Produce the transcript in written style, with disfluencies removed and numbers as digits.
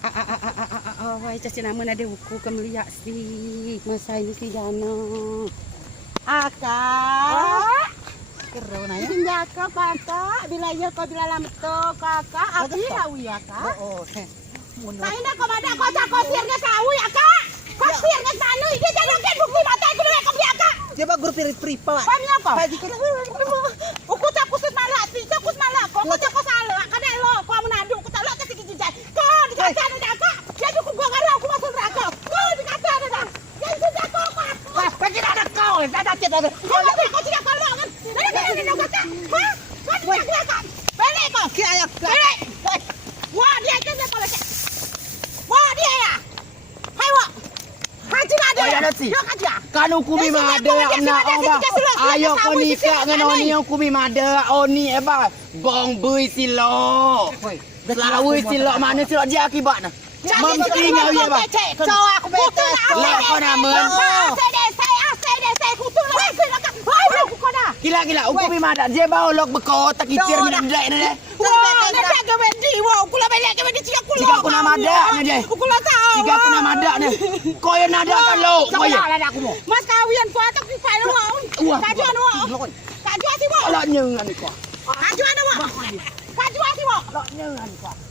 Oi, cacing nama ada buku kemeliak si masa ini si Jana. Akak. Kero na yan. Sinjaka kakak, bila iya kau bila lambat to kakak, api hawi ya kak. Oo. Muna. Kain na komada ko sa kosirnya sawi ya kak. Kosirnya sanu, dia jadikan bukti mata aku dulu kau ya kak. Di ba guru pripa? Pamnya kau. Padi ka na. Uku tak kusut malah, tidak kus malah. Kau tak kus salah, kada lo, kau menadu, kau tak lo kasih kijijai. Kau dikata ada kak, dia cukup gua karena aku masuk neraka. Kau dikata ada. Yang sudah kau kak. Wah, pagi ada kau. Ada cita ada. Kau tidak kau kan. Dari kakak. Hah? Kau tidak kelihatan. Balik kau. Kaya. Balik. Wah, dia aja saya kalau cek. Wah, dia ya. Hai, wah. Haji ada. Oh, ya, Nasi. Yo kaja. Kan hukumi mada nak apa? Ayo kau nikah dengan oni hukumi mada oni eba gong bui silo. Selawi silo mana silo dia akibatnya. Mesti ngau ya ba. Cau aku betul. Lah kau nama. Saya kutu lah. Hai, aku kau dah. Gila hukumi mada dia bawa lok beko tak kicir minum dek ni. Wah, nak jaga bendi. Wah, aku lah banyak ke bendi cik aku. Jika aku nama ada ni dia. Aku lah tahu. Jika aku nama ada ni. Kau yang ada kan lo. Kau ya. Aku mau. Mas kawian kau tak pipai lo. Kajuan lo. Kajuan sih mo. Alah nyengan kau. Kajuan lo. Kajuan sih mo. Alah nyengan kau.